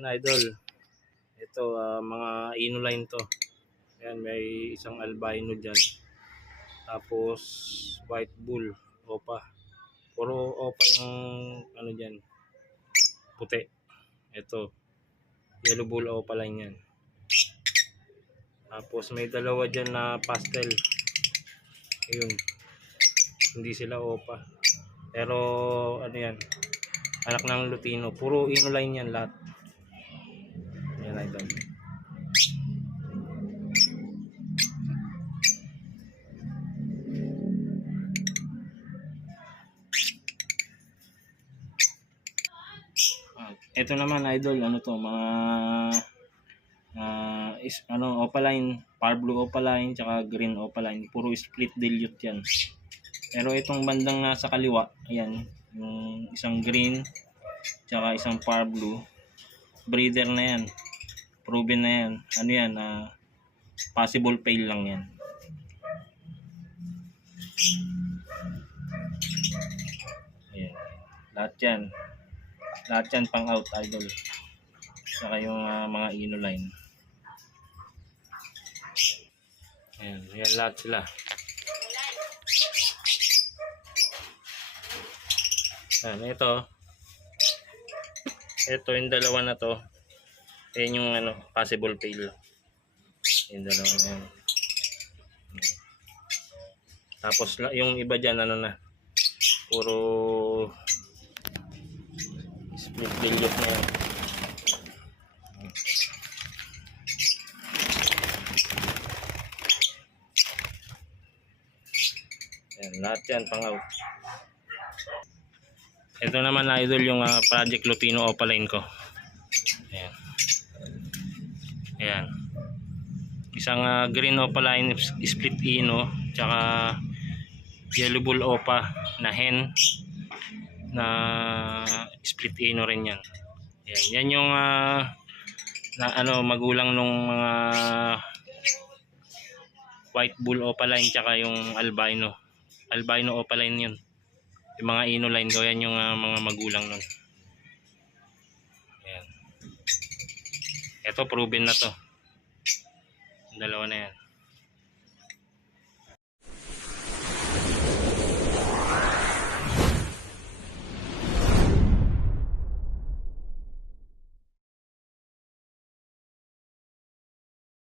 Yan idol. Ito mga inoline to. Yan, may isang albino dyan. Tapos white bull, opa. Puro opa yung ano dyan, puti. Ito, yellow bull opa line yan. Tapos may dalawa dyan na pastel. Ayun, hindi sila opa. Pero ano yan, anak ng Lutino. Puro inoline yan lahat. Yan idol. Ito naman idol, ano to, mga opaline, par blue opaline, tsaka green opaline. Puro split dilute yan. Pero itong bandang nasa kaliwa, ayan, yung isang green, tsaka isang par blue, breeder na yan. Proven na yan. Ano yan, possible fail lang yan. Ayan. Lahat yan pang out idol. Saka yung mga inoline. Ayan, yan lahat sila. Ayan, ito yung dalawa na to. Ayan yung possible fail. Yung dalawa na yan. Tapos yung iba dyan puro split dilute na yan. Ayan, lahat yan pang out. Ito naman idol yung Project Lutino opaline ko. Ayan. Ayan. Isang green opaline split ino, tsaka yellow bull opa na hen na split ino rin yan. Ayan. Yan yung magulang nung mga white bull opaline tsaka yung albino opaline yun. Yung mga inoline ko, yan yung mga magulang nun. Ayan. Ito proven na to. Dalawa na yan.